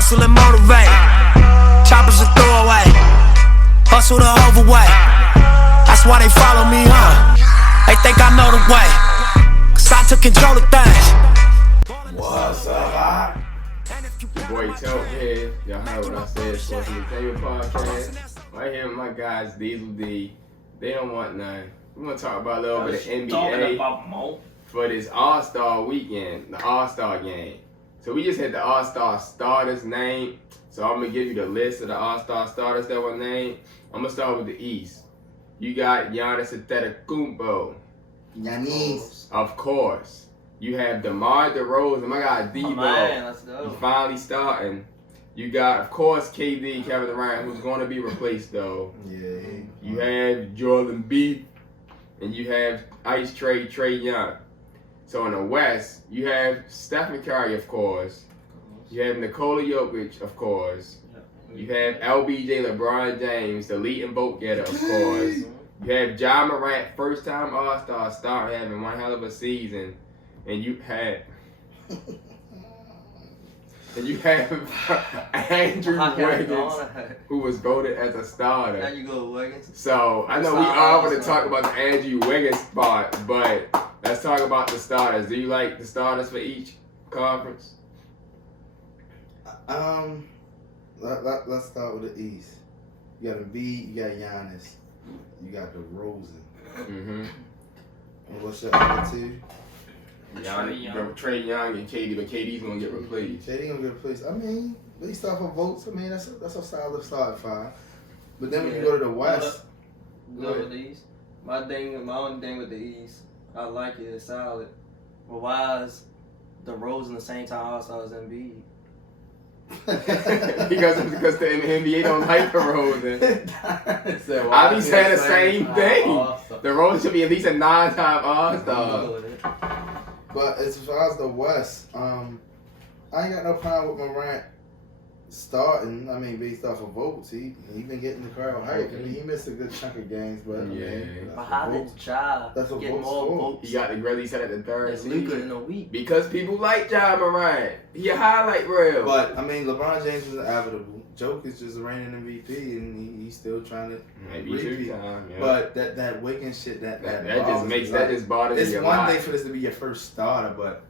hustle and motivate. Choppers a throwaway. Hustle the overweight. That's why they follow me, huh? They think I know the way. Cause I took control of things. Wassup Ock? Your boy Tote here. Y'all heard what I said. It's supposed to be a favorite podcast. Right here with my guys, Diesel D. They don't want none. We want to talk about a little bit of NBA for this All-Star weekend, the All-Star game. So we just had the All-Star starters named. So I'm going to give you the list of the All-Star starters that were named. I'm going to start with the East. You got Giannis Antetokounmpo. Giannis. Of course. You have DeMar DeRozan. My guy Debo. Oh man, let's go. He's finally starting. You got, of course, KD, Kevin Durant, who's going to be replaced, though. Yeah. You have Joel Embiid. And you have Ice Trae Young. So in the West, you have Stephen Curry, of course. You have Nikola Jokic, of course. You have LBJ, LeBron James, the leading vote getter, of course. You have Ja Morant, first time All-Star, starting having one hell of a season. And you have Andrew Wiggins, who was voted as a starter. There you go, Wiggins. So I know we all want to talk about the Andrew Wiggins part, but let's talk about the starters. Do you like the starters for each conference? Let's start with the East. You got Embiid, you got Giannis, you got DeRozan. Mm-hmm. And what's your other two? Trae Young and KD, but KD's gonna get replaced. KD gonna get replaced. I mean, based off of votes, I mean that's a solid starting five. But then when you go to the West, go with the East. My only thing with the East, I like it. It's solid. But why is DeRozan the same time All-Star as Embiid? because the NBA don't like DeRozan. So I be saying the same thing. DeRozan should be at least a 9-time All-Star. But as far as the West, I ain't got no problem with Morant starting. I mean, based off of votes, he been getting the crowd hype. I mean, he missed a good chunk of games, but But how did Ja get more votes? He got the really set at the third That's Luka in a week. because people like Ja Morant. He a highlight reel. But I mean, LeBron James is inevitable. Jokic is the reigning MVP, and he's still trying to maybe repeat. 2 times. Yeah. But that Wiggins shit, that just makes that just bothers me. It's a one lot. thing for this to be your first starter, but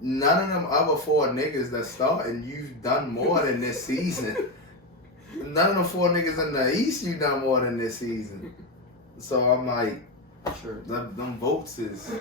none of them other 4 niggas that starting, you've done more than this season. None of them 4 niggas in the East, you done more than this season. So I'm like, Sure. them votes is.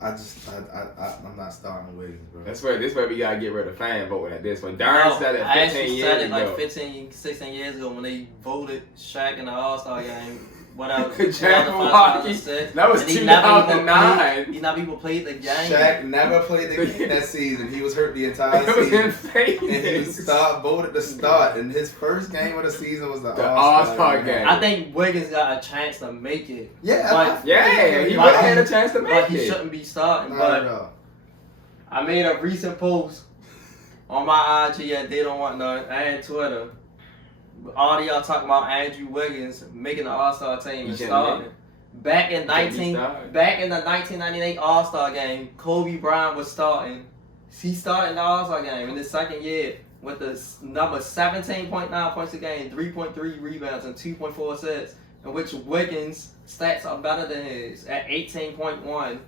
I'm not starting Wiggins, bro. This where we gotta get rid of fan voting at this one. Darrin said it 15 I actually years said it ago. like 15, 16 years ago when they voted Shaq in the All-Star game. Whatever. Jack Milwaukee. That was 2009. He never even played the game. Shaq never played the game that season. He was hurt the entire It was season. insane. And he was voted to start. And his first game of the season was the All-Star game. I think Wiggins got a chance to make it. Yeah, But- He would have had a chance to But make he it. shouldn't be starting. I But don't know. I made a recent post on my IG at They Don't Want None and Twitter. All of y'all talking about Andrew Wiggins making the All-Star team and starting. Back in the 1998 All-Star game, Kobe Bryant was starting. He started in the All-Star game in his second year with the number 17.9 points a game, 3.3 rebounds, and 2.4 assists, in which Wiggins' stats are better than his at 18.1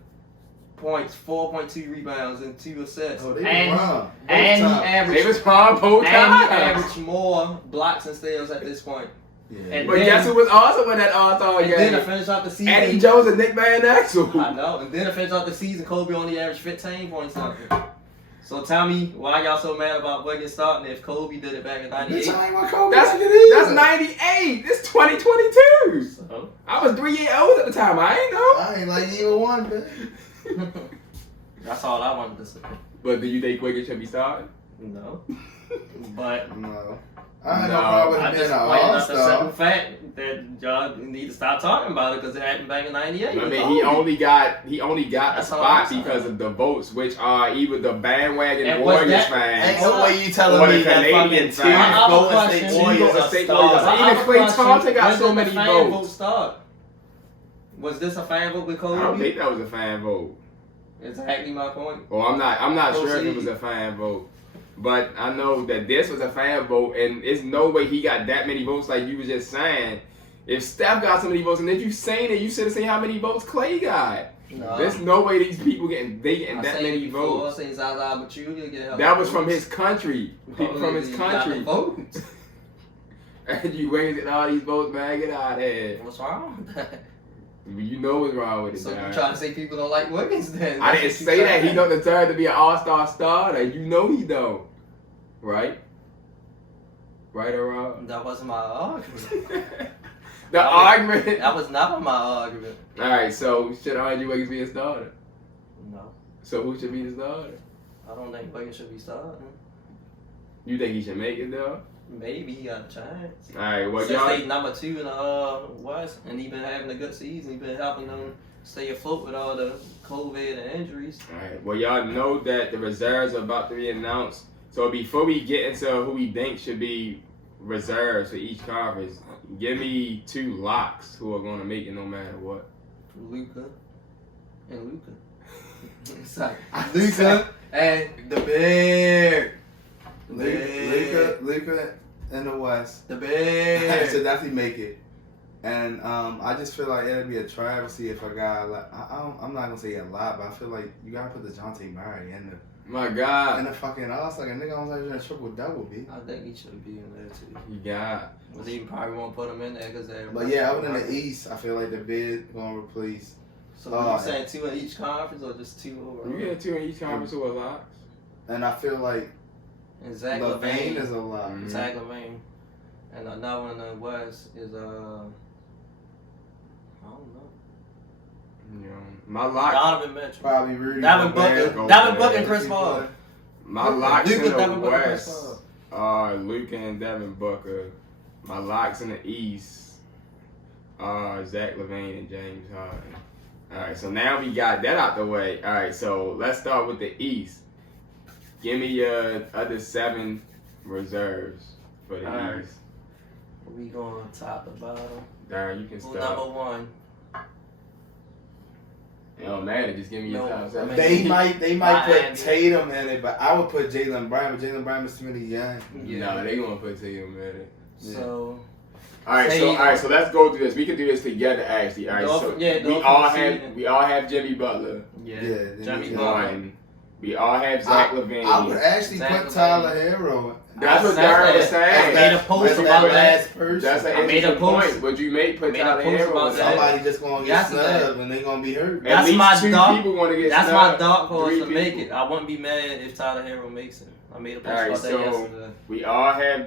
points, 4.2 rebounds, and 2 assists. Oh, they and was wrong. he averaged both and he times. averaged more blocks and steals at this point. Yeah. And But then, guess who was also in that All-Star and then to game? finish off the season, Eddie Jones and Nick Van Exel. I know. And then to finish off the season, Kobe only averaged 15 points something. So tell me why y'all so mad about Wiggins starting if Kobe did it back in '98? Bitch, I ain't want Kobe That's back in either. 98. It's 2022. So, I was 3 years old at the time. I ain't know. I ain't like either one, bitch. that's all I wanted to say. But do you think Wiggins should be starting? No. But No. I ain't No, no problem with I him being just an pointed out the all-star. simple fact that y'all need to stop talking about it because it happened back in '98. I mean, he only got a That's all spot I'm saying. because of the votes, which are either the bandwagon And was Warriors that- fans. Ain't no way you telling Or me the that Canadian fucking team. two My other Golden question- State Two Warriors Golden are State stars. Warriors. My Even other Klay question, Thompson got when so did the many fan votes. vote start? Was this a fan vote with I don't Kobe? think that was a fan vote. Exactly my point. Or I'm not sure if it Proceed. was a fan vote. But I know that this was a fan vote, and there's no way he got that many votes like you was just saying. If Steph got so many votes, and if you seen it, you should have seen how many votes Clay got. No. There's no way these people getting that many votes. I seen Zaza, but you get that was from his country. People from his country. Votes. And you wasted all these votes, man. Get out of here. What's wrong with that? You know what's wrong with it. So Darrin. you trying to say people don't like Wiggins then? I didn't say that. He don't deserve to be an all-star starter. You know he don't. Right? Right or wrong? That wasn't my argument. Argument. That was never my argument. Alright, so should Andrew Wiggins be a starter? No. So who should be the starter? I don't think Wiggins should be starting. You think he should make it though? Maybe he got a chance. Alright, well Since y'all they number 2 in the West, and he been having a good season. He been helping them stay afloat with all the COVID and injuries. Alright, well y'all know that the reserves are about to be announced. So before we get into who we think should be reserves for each conference, give me 2 locks who are going to make it no matter what. Luka and Luka. It's like Luka and the Bear. Luka in the West. The Bear. should definitely make it. And I just feel like it'd be a travesty if a guy like I'm not gonna say a lot, but I feel like you gotta put the DeJounte Murray in the My God. in the fucking All-Star. Like a nigga almost like a triple double, B. I think he should be in there too. You got. But he probably won't put him in there because they're. But yeah, other than the East, I feel like the bid gonna replace. So are you saying 2 in each conference or just 2 overall? You get 2 in each conference who are locks. And I feel like And Zach LaVine LaVine is a lot. Mhm. Zach LaVine. And another one in the West is I don't know. You know, my lock. Donovan Mitchell. Probably Rudy. Devin Gobert. Booker. Devin Booker and Chris Paul. My locks Luka, in the Devin Booker, Chris West Paul. are Luka and Devin Booker. My locks in the East are Zach LaVine and James Harden. Alright, so now we got that out the way. Alright, so let's start with the East. Give me your other 7 reserves for the Alright. East. We going top to bottom. Darrin, you can Who start. number 1? It don't matter, just give me your No, top 7. I mean- They might Miami. put Tatum in it, but I would put Jaylen Brown. But Jaylen Brown is too many young. No, they gonna put Tatum in it. So Alright, so let's go through this. We can do this together actually. Alright, so we all have Jimmy Butler. yeah, Yeah, Jimmy yeah. Butler. One. We all have Zach LaVine. I would actually Zach put LaVine. Tyler Hero. That's what That's Darrin was that. saying. I made a post That's about the that. last person. That's an I made a interesting post. point. Would you put Made a Tyler post Hero about on that. that? Somebody just gonna get Yesterday. snubbed and they gonna be hurt. At That's least my 2 dog- people gonna get That's snubbed. my dark horse 3 to make people. it. I wouldn't be mad if Tyler Hero makes it. I made a post Alright, about that so yesterday. we all have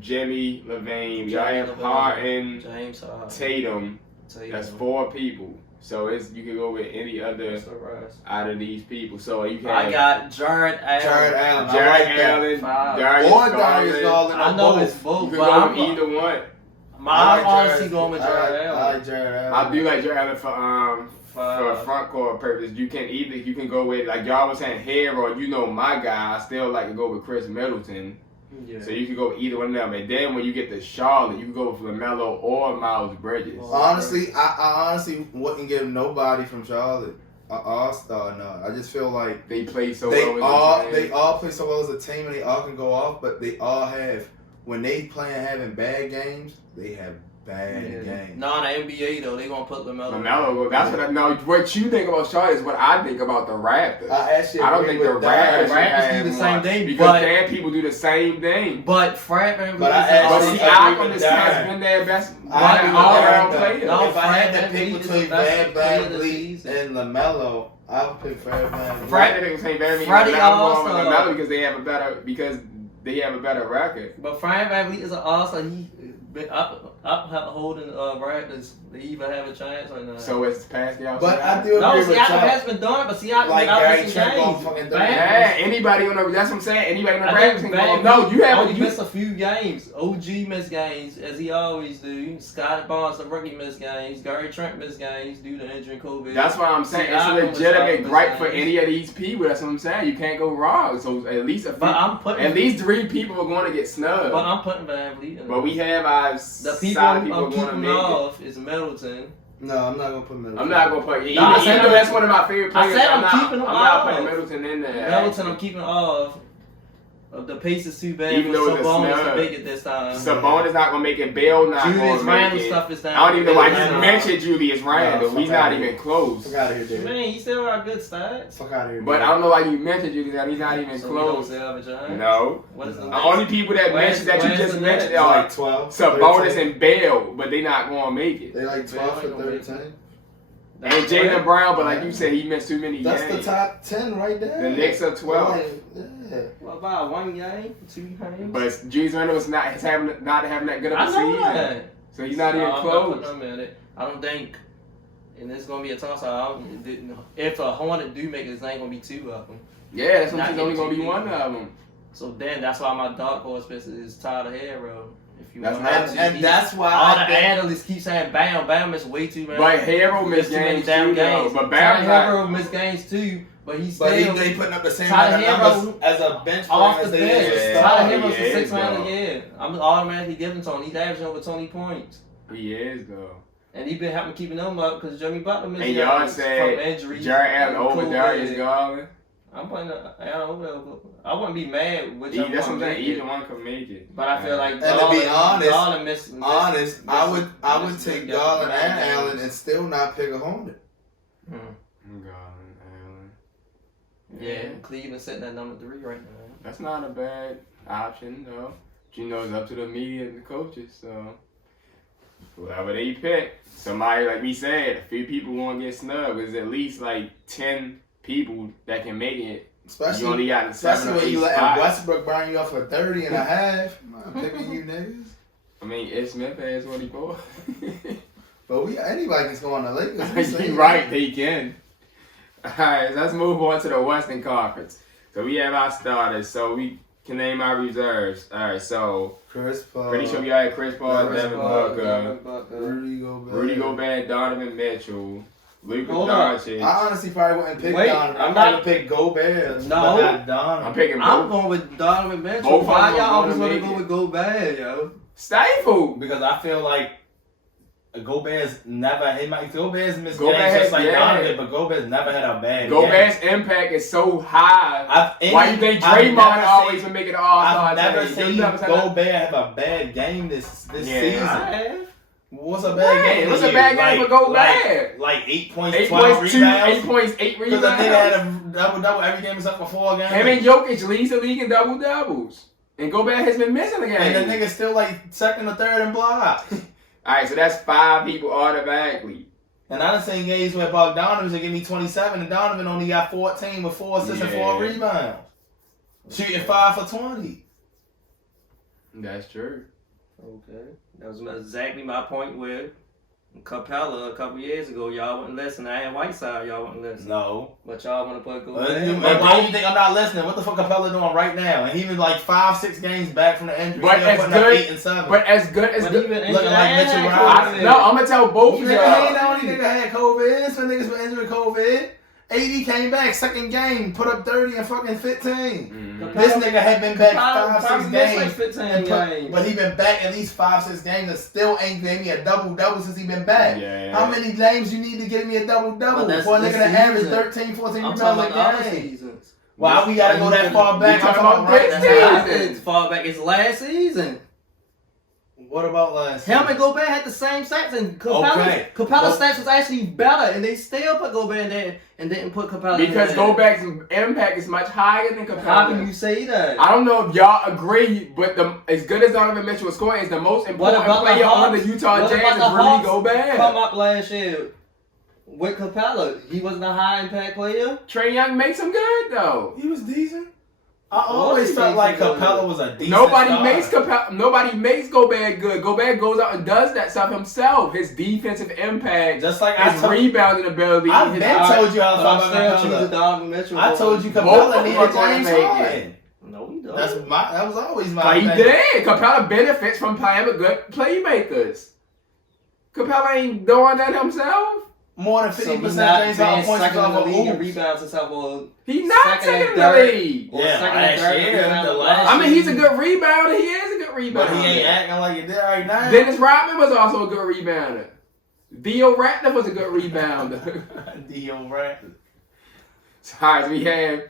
Jimmy LaVine. We all Jimmy have LaVine. Harden, James Harden. Tatum. That's 4 people. So you can go with any other That's the rest. out of these people. So you can I got Jared Allen. Jared Allen. I Jared like that. Allen, 5. Darius Or Darius Garland. Garland. I or know both. it's both, You can but go I'm with either one. I I'm like honestly Jared- going with I Jared like Allen. Jared Allen. I do like Jared Allen for 5. front court purpose. You can go with, like y'all was saying, Hero. You know my guy. I still like to go with Chris Middleton. Yeah. So you can go with either one of them. And then when you get to Charlotte, you can go with LaMelo or Miles Bridges. Honestly, I honestly wouldn't give nobody from Charlotte an all-star. No, I just feel like They play so they well. all play so well as a team and they all can go off, but they all have when they playing having bad games, they have bad games. No, in the NBA though, they gonna put LaMelo. LaMelo. That's what I know. What you think about Charlotte is what I think about the Raptors. I actually I don't agree think the with that. Raptors should Raptors have do the more, same thing, because but- bad people do the same thing. But Fred VanVleet But I is actually But agree see, with Alchemist Darrin. has been their best I agree with all-around Darrin, though. player. No, If I had to Fred pick VanVleet is between the best Fred player of the VanVleet season. and LaMelo, I would pick Fred VanVleet. Fred didn't say very Freddie many. I'm going with All-Star. LaMelo because they have a better record. But Fred VanVleet is an all-star. He been up holding Raptors. They even have a chance right now. So it's Pascal. But I do no, agree with Siakam y'all. has been doing, but Siakam Like been out Gary missing Trent gonna games. fucking do Van- that. Yeah, anybody on the that's what I'm saying. Anybody on the I Raptors think can go. Van No, you only have missed a few games. OG missed games as he always do. Scott Barnes, the rookie, missed games. Gary Trent missed games due to injury and COVID. That's why I'm saying Siakam it's was legitimate out gripe for missing any of these people. That's what I'm saying. You can't go wrong. So at least But I'm putting. at least 3 people are going to get snubbed. But I'm putting Van Vliet in. But we have our the people side of people I'm going to keeping make it. off is Middleton. No, I'm not gonna put Middleton. I'm not gonna put. Even, No, I said even though I'm- that's one of my favorite I players. said I'm not, keeping him I'm not off. putting Middleton in there. Middleton I'm keeping off. The pace is too bad Even for though it's a Sabonis to snub. make it this time. Sabonis not gonna make it. Bell not Julius gonna make Randle it. stuff is down. I don't even know why you Randle. mentioned Julius Randle. Fuck He's not outta even here. close. Fuck out of here, dude. Man, he still got good stats. Fuck out of here. But I don't know why you mentioned Julius Randle. He's not even So we don't close. say Albert Giants? No. What is the The next? only people that mentioned that you where's just the mentioned next? are like 12. Sabonis 13. and Bell, but they not gonna make it. They like 12 for 13. And Jaylen Brown, but like you said, he missed too many That's games. the top 10 right there. The Knicks are 12. Yeah. What about 1 game, 2 games? But Julius Randle is not having that good of a I know season. that. So he's not even I'm close. putting him in it. I don't think, and it's gonna be a toss-up. If a Hornet do make it, it's not gonna be 2 of them. Yeah, that's what Not he's only gonna be getting one too of them. So then that's why my dark horse pick is Tyler Hero. If you That's want not- to, And that's why all the I think analysts keep saying Bam. Bam missed way too many. But Hero missed too many games damn too, though. games. But Tyler Bam's Hero not. missed games too, but he's but still they putting up the same Tyler amount of Hero numbers as a bench off player the as they is bench. a Yeah. star. Tyler Hero's He for is, 600 though. a year. I'm automatically giving to him. He's averaging over 20 points. He is though. And he been having keeping them up because Jimmy Butler missed And y'all games said from injury. Jared Allen and over COVID. Darius Garland. I'm putting Allen over there. I wouldn't be mad with That's what I'm saying. make Either it. one can make it. But I feel like And to be honest, Garland missed I would missed take games. Garland and Allen and still not pick a Hornet. Garland, Allen. Yeah, Cleveland sitting at number 3 right now. That's not a bad option though. But you know, it's up to the media and the coaches. So whoever they pick, somebody like we said, a few people won't get snubbed. There's at least like 10 people that can make it. You only got 7 Especially or when 8 you letting spots. Westbrook burn you up for 30 and a half. I'm picking you niggas. I mean, Ed Smith has 24. But anybody can score on the Lakers. You're right, they can. Alright, let's move on to the Western Conference. So we have our starters, so we can name our reserves. Alright, so Chris Paul. pretty sure we got Chris Paul, Chris Devin Paul, Booker, Rudy Gobert. Rudy Gobert, Donovan Mitchell, Luka Hold up. Doncic. I honestly probably wouldn't pick Wait, Donovan. I'm I'm not- going to pick Gobert. No. But not Donovan. I'm picking I'm both. going with Donovan Mitchell. Both of Why them y'all are always gonna want to make go it. with Gobert, yo? Stifle. Because I feel like Gobert's never, Gobert's missed Gobert games just has- like yeah. Donovan, but Gobert's never had a bad Gobert's game. impact is so high. Why you think I've Draymond never always seen- been making an all-star I've never team? seen You never said that? Gobert have a bad game this Yeah. season. I have. What's a bad Right, game? what's to a you? bad game for Gobert? Like 8 points, 8 12 points, 8 rebounds. 8 Because the nigga had rebounds. a double every game except for 4 games. Him and Jokic leads the league in double doubles. And Gobert has been missing a game. And the nigga's still like second or third in blocks. Alright, so that's 5 people automatically. And I done seen games where Bogdanovich will give me 27 and Donovan only got 14 with 4 assists and 4 Yeah. rebounds. Shooting 5 for 20. That's true. Okay. That was exactly my point with Capella a couple years ago. Y'all wouldn't listen. I ain't Whiteside. Y'all wouldn't listen. No. But y'all want to put Why Gobert. do you think I'm not listening? What the fuck Capella doing right now? And he was like 5-6 games back from the injury. But still as putting up good- 8 and 7. But as good as But good. even looking like Mitchell had Robinson. COVID. No, I'm gonna tell both of Nigga, ain't the y'all. only nigga had COVID. Some niggas been injured with COVID. AD came back, second game, put up 30 and fucking 15. Mhm. This nigga had been back Probably 5-6 missed like games. 15 and games. but he been back at least 5-6 games and still ain't gave me a double since he been back. Yeah. How many games you need to get me a double But that's for a nigga this to average season. 13, 14 I'm rebounds talking a about other game? seasons. Why we gotta go that far back? We I'm talking talking about right this now. season. It's far back. It's last season. What about last Him season? and Gobert had the same stats, and Okay. Capella's But- stats was actually better, and they still put Gobert in there and didn't put Capella in Because there. Gobert's impact is much higher than How Capella. can you say that? I don't know if y'all agree, but as good as Donovan Mitchell was scoring, is the most important about the player on Hawks? the Utah What Jazz about is the Rudy Hawks Gobert. Come up last year with Capella. He wasn't a high impact player. Trae Young makes him good though. He was decent. I course always he felt makes like him good. Capella was a decent Nobody starter. makes Gobert good. Gobert goes out and does that stuff himself. His defensive impact, Just like I his told rebounding ability. I've his been told you I was But I'm talking still about choosing Capella. Donovan Mitchell. I told you Both Capella of them needed are gonna James make it. Harden. No, he don't. That was always my But he opinion. did. Capella benefits from playing with good playmakers. Capella ain't doing that himself. More than So 50% he's not James Harden being points second in off the of league in oops. rebounds himself, or He's not Second second and in the third. league. or Yeah, second last and third. year, rebound the last last- I mean, he's a season. good rebounder. He is a good rebounder. But he ain't acting like he did right now. Dennis Rodman was also a good rebounder. Theo Ratliff was a good rebounder. Dio right. All right, we have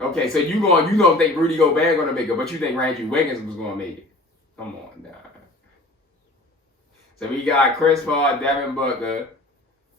Okay, so you don't think Rudy Gobert gonna make it, but you think Andrew Wiggins was gonna make it. Come on, Darrin. So we got Chris Paul, Devin Booker,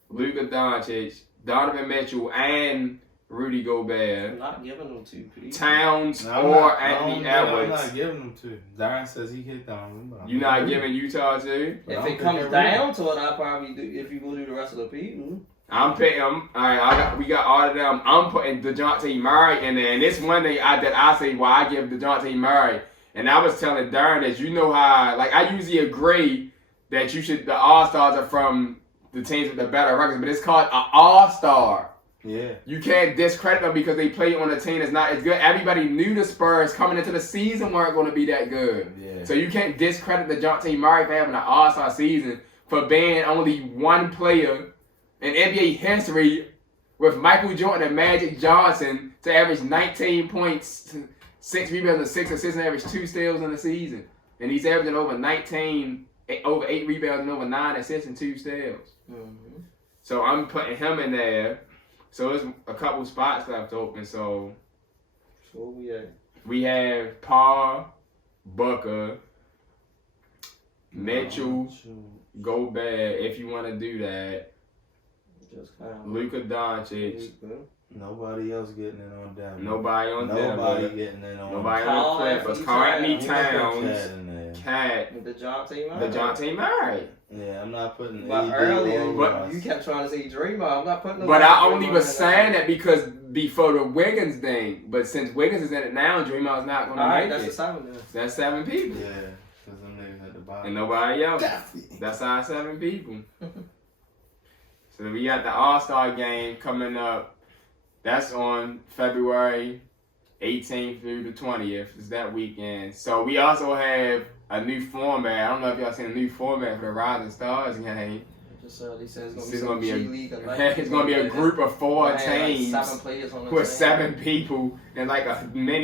Luka Doncic, Donovan Mitchell, and Rudy Gobert. I'm not giving them to, please. Towns No, or Anthony I'm Edwards. not giving them to. Darrin says he hit Donovan. You not giving Utah to? If it comes down to it, I'll probably do. If you go do the rest of the people. I'm picking. All right, we got all of them. I'm putting DeJounte Murray in there, and this one thing that I say why I give DeJounte Murray, and I was telling Darrin that you know how I usually agree that the All-Stars are from the teams with the better records, but it's called an All-Star. Yeah. You can't discredit them because they play on a team that's not as good. Everybody knew the Spurs coming into the season weren't going to be that good. Yeah. So you can't discredit DeJounte Murray for having an All-Star season for being only one player in NBA history with Michael Jordan and Magic Johnson to average 19 points, 6 rebounds, and 6 assists, and average 2 steals in the season. And he's averaging over 8 rebounds, and over 9 assists and 2 steals. Mm-hmm. So I'm putting him in there. So there's a couple spots left open. So where we at? we have Paul, Booker, Mitchell, Gobert, if you want to do that. Just kind of Luka Doncic. Nobody else getting in on Denver. Nobody on Denver. Nobody getting in on Nobody on the Clippers. Carl-Anthony Towns. Cat. DeJounte Murray. Yeah, I'm not putting But AD earlier, or you kept trying to say Draymond. I'm not putting But I only was saying that because before the Wiggins thing. But since Wiggins is in it now, Draymond's not going to make that's it. the 7 then. That's 7 people. Yeah, because them niggas at the bottom. And nobody else. That's our 7 people. So we got the All-Star game coming up. That's on February 18th through the 20th. It's that weekend. So we also have a new format. I don't know if y'all seen a new format for the Rising Stars game. Just they said It's it's gonna be G League. It's gonna be a group of 4 teams like 7 players on the with team. 7 people and like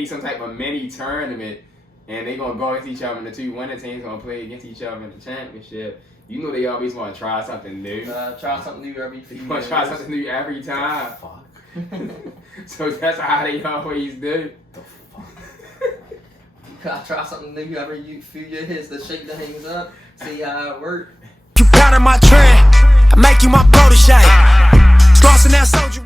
some type of mini tournament. And they gonna go against each other, and the 2 winning teams gonna play against each other in the championship. You know they always want to try something new. Try something new every few years. You want to try something new every time. Fuck. So that's how they always do. The fuck. You gotta try something new every few years to shake the things up, see how it works. You pattern my trend, I make you my protege. Slossing that soldier.